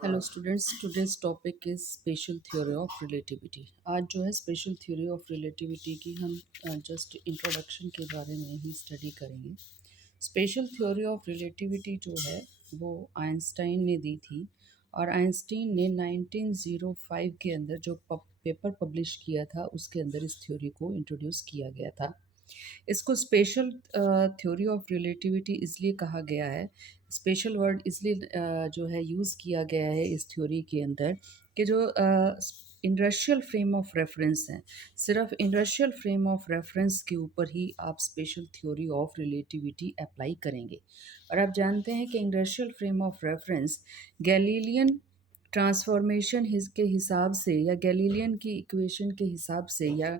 Hello students, today's topic is special theory of relativity. आज जो है स्पेशल थ्योरी ऑफ रिलेटिविटी की हम जस्ट इंट्रोडक्शन के बारे में ही स्टडी करेंगे। स्पेशल थ्योरी ऑफ रिलेटिविटी जो है वो आइंस्टाइन ने दी थी और आइंस्टाइन ने 1905 के अंदर जो पेपर पब्लिश किया था उसके अंदर इस थ्योरी को इंट्रोड्यूस किया गया था। इसको स्पेशल थ्योरी ऑफ रिलेटिविटी इसलिए कहा गया है, स्पेशल वर्ड इसलिए जो है यूज़ किया गया है इस थ्योरी के अंदर कि जो इंडस्ट्रियल फ्रेम ऑफ रेफरेंस है, सिर्फ इंडस्ट्रियल फ्रेम ऑफ रेफरेंस के ऊपर ही आप special theory of relativity apply करेंगे। और आप जानते हैं कि industrial frame of reference Galilean transformation के हिसाब से या गैलीलियन की इक्वेशन के हिसाब से या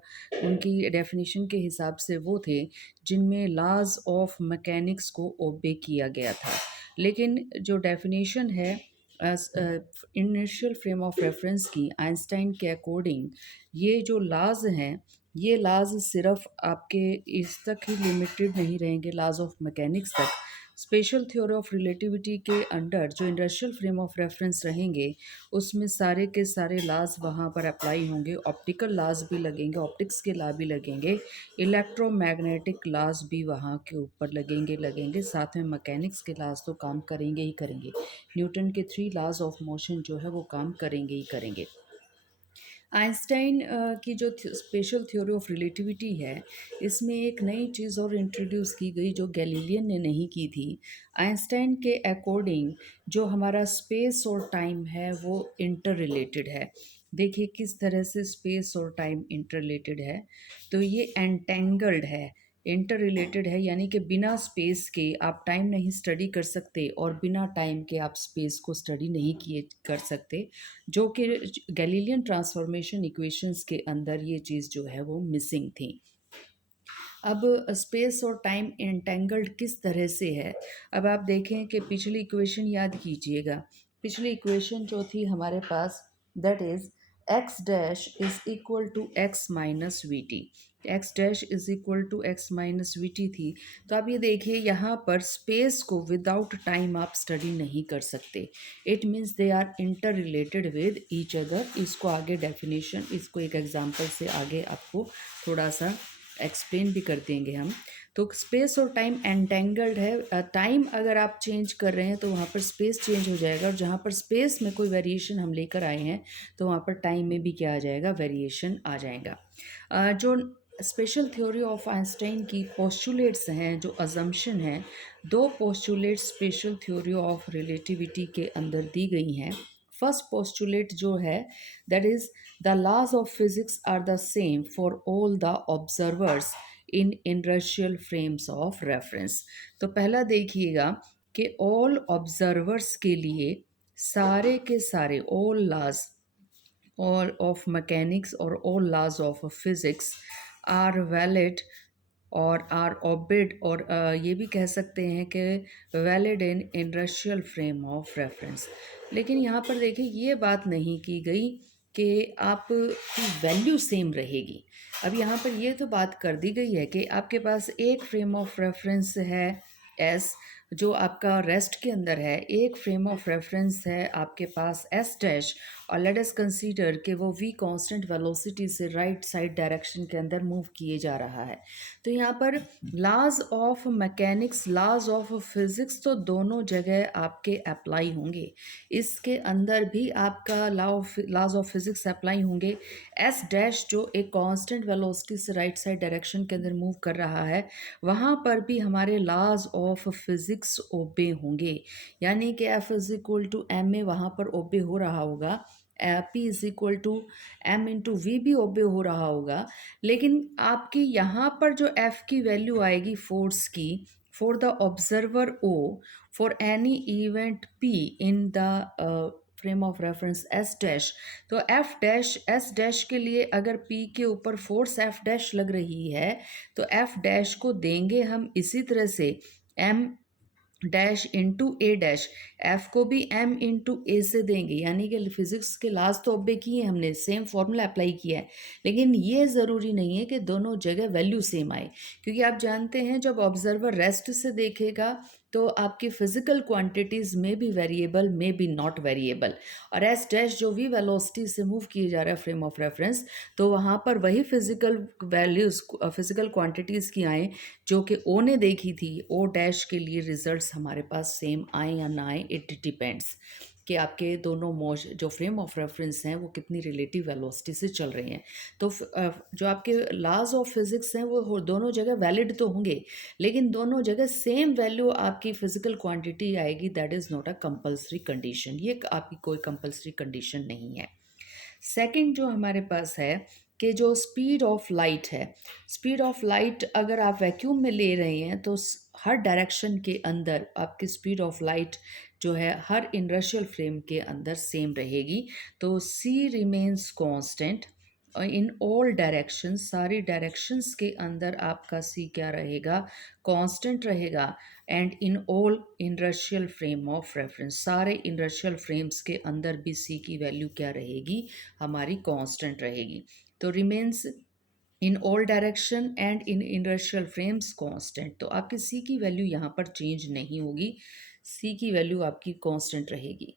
उनकी डेफिनेशन के हिसाब से वो थे जिनमें लॉज ऑफ मैकेनिक्स को ओबे किया गया था। लेकिन जो डेफिनेशन है इनिशियल फ्रेम ऑफ रेफरेंस की आइंस्टाइन के अकॉर्डिंग, ये जो लॉज हैं ये लॉज सिर्फ आपके इस तक ही लिमिटेड नहीं रहेंगे, लॉज ऑफ मैकेनिक्स तक। स्पेशल थ्योरी ऑफ रिलेटिविटी के अंडर जो इंडस्ट्रियल फ्रेम ऑफ रेफरेंस रहेंगे उसमें सारे के सारे लॉज वहाँ पर अप्लाई होंगे। ऑप्टिकल लॉज भी लगेंगे, ऑप्टिक्स के लॉ भी लगेंगे, इलेक्ट्रोमैग्नेटिक लॉज भी वहाँ के ऊपर लगेंगे, साथ में मैकेनिक्स के लॉज तो काम करेंगे ही करेंगे। न्यूटन के 3 लॉज ऑफ मोशन जो है वो काम करेंगे ही करेंगे। आइंस्टाइन की जो स्पेशल थ्योरी ऑफ रिलेटिविटी है इसमें एक नई चीज़ और इंट्रोड्यूस की गई जो गैलीलियन ने नहीं की थी। आइंस्टाइन के अकॉर्डिंग जो हमारा स्पेस और टाइम है वो इंटर रिलेटेड है। देखिए किस तरह से स्पेस और टाइम इंटर रिलेटेड है, तो ये एंटेंगल्ड है, इंटर रिलेटेड है, यानी कि बिना स्पेस के आप टाइम नहीं स्टडी कर सकते और बिना टाइम के आप स्पेस को स्टडी नहीं किए कर सकते, जो कि गैलीलियन ट्रांसफॉर्मेशन इक्वेशंस के अंदर ये चीज़ जो है वो मिसिंग थी। अब स्पेस और टाइम एंटेंगल्ड किस तरह से है, अब आप देखें कि पिछली इक्वेशन याद कीजिएगा। पिछली इक्वेशन जो थी हमारे पास, that is x dash is equal to x minus v t, x dash is equal to x minus v t थी। तो आप ये देखिए यहाँ पर स्पेस को विदाउट टाइम आप स्टडी नहीं कर सकते। It means they are interrelated with each other. इसको आगे डेफिनेशन, इसको एक एग्जांपल से आगे आपको थोड़ा सा एक्सप्लेन भी कर देंगे हम। तो स्पेस और टाइम एंटेंगल्ड है। टाइम अगर आप चेंज कर रहे हैं तो वहाँ पर स्पेस चेंज हो जाएगा, और जहाँ पर स्पेस में कोई वेरिएशन हम लेकर आए हैं तो वहाँ पर टाइम में भी क्या आ जाएगा, वेरिएशन आ जाएगा। जो स्पेशल थ्योरी ऑफ आइंस्टाइन की पोस्टुलेट्स हैं, जो अजम्पशन हैं, दो postulates special theory of relativity के अंदर दी गई हैं। फर्स्ट पोस्टुलेट जो है, that is the laws of physics are the same for all the observers in inertial frames of reference. तो पहला देखिएगा कि ऑल ऑब्जर्वर्स के लिए सारे के सारे all laws, all of mechanics और all laws of physics are valid और आर ऑबिड, और ये भी कह सकते हैं कि valid in industrial frame of reference. लेकिन यहाँ पर देखिए ये बात नहीं की गई कि आप की वैल्यू सेम रहेगी। अब यहाँ पर ये तो बात कर दी गई है कि आपके पास एक फ्रेम ऑफ रेफरेंस है एस, जो आपका रेस्ट के अंदर है, एक फ्रेम ऑफ रेफरेंस है आपके पास एस डैश, और लेट अस कंसीडर कि वो वी कांस्टेंट वेलोसिटी से राइट साइड डायरेक्शन के अंदर मूव किए जा रहा है। तो यहाँ पर laws of mechanics, laws of physics तो दोनों जगह आपके अप्लाई होंगे। इसके अंदर भी आपका लॉज ऑफ फिजिक्स अप्लाई होंगे। एस डैश जो एक कांस्टेंट वेलोसिटी से राइट साइड डायरेक्शन के अंदर मूव कर रहा है, वहाँ पर भी हमारे लॉज ऑफ फिजिक्स ओबे होंगे, यानी कि F is equal to M में वहाँ पर ओबे हो रहा होगा, P is equal to M into V भी ओबे हो रहा होगा। लेकिन आपकी यहाँ पर जो एफ की वैल्यू आएगी फोर्स की, for the observer O, for any event P in the frame of reference S dash, तो एफ डैश एस डैश के लिए अगर पी के ऊपर फोर्स एफ डैश लग रही है तो एफ डैश को देंगे हम इसी तरह से एम डैश इंटू ए डैश, एफ को भी एम इंटू ए से देंगे, यानी कि फिजिक्स के लास्ट तो ओबे किए, हमने सेम फॉर्मूला अप्लाई किया है। लेकिन ये ज़रूरी नहीं है कि दोनों जगह वैल्यू सेम आए, क्योंकि आप जानते हैं जब ऑब्जर्वर रेस्ट से देखेगा तो आपकी फिजिकल क्वांटिटीज में बी वेरिएबल, में बी नॉट वेरिएबल। और एस डैश जो वी वेलोसिटी से मूव किए जा रहा है फ्रेम ऑफ रेफरेंस, तो वहाँ पर वही फिजिकल वैल्यूज, फिजिकल क्वांटिटीज़ की आए जो कि ओ ने देखी थी। ओ डैश के लिए रिजल्ट्स हमारे पास सेम आए या ना आए, इट डिपेंड्स कि आपके दोनों मोश जो फ्रेम ऑफ रेफरेंस हैं वो कितनी रिलेटिव वेलोसिटी से चल रही हैं। तो जो आपके लॉज ऑफ फिजिक्स हैं वो दोनों जगह वैलिड तो होंगे, लेकिन दोनों जगह सेम वैल्यू आपकी फिजिकल क्वांटिटी आएगी, that is not a compulsory condition. ये आपकी कोई कंपल्सरी कंडीशन नहीं है। सेकंड जो हमारे पास है कि जो स्पीड ऑफ लाइट है, स्पीड ऑफ लाइट अगर आप वैक्यूम में ले रहे हैं तो हर डायरेक्शन के अंदर आपकी स्पीड ऑफ लाइट जो है हर इनर्शियल फ्रेम के अंदर सेम रहेगी। तो C remains constant in all direction, सारी डायरेक्शंस के अंदर आपका सी क्या रहेगा, कांस्टेंट रहेगा। And in all inertial frame of reference, सारे इनर्शियल फ्रेम्स के अंदर भी सी की वैल्यू क्या रहेगी, हमारी कांस्टेंट रहेगी। तो remains in all direction and in inertial frames constant. तो आपकी सी की वैल्यू यहाँ पर चेंज नहीं होगी, सी की वैल्यू आपकी कांस्टेंट रहेगी।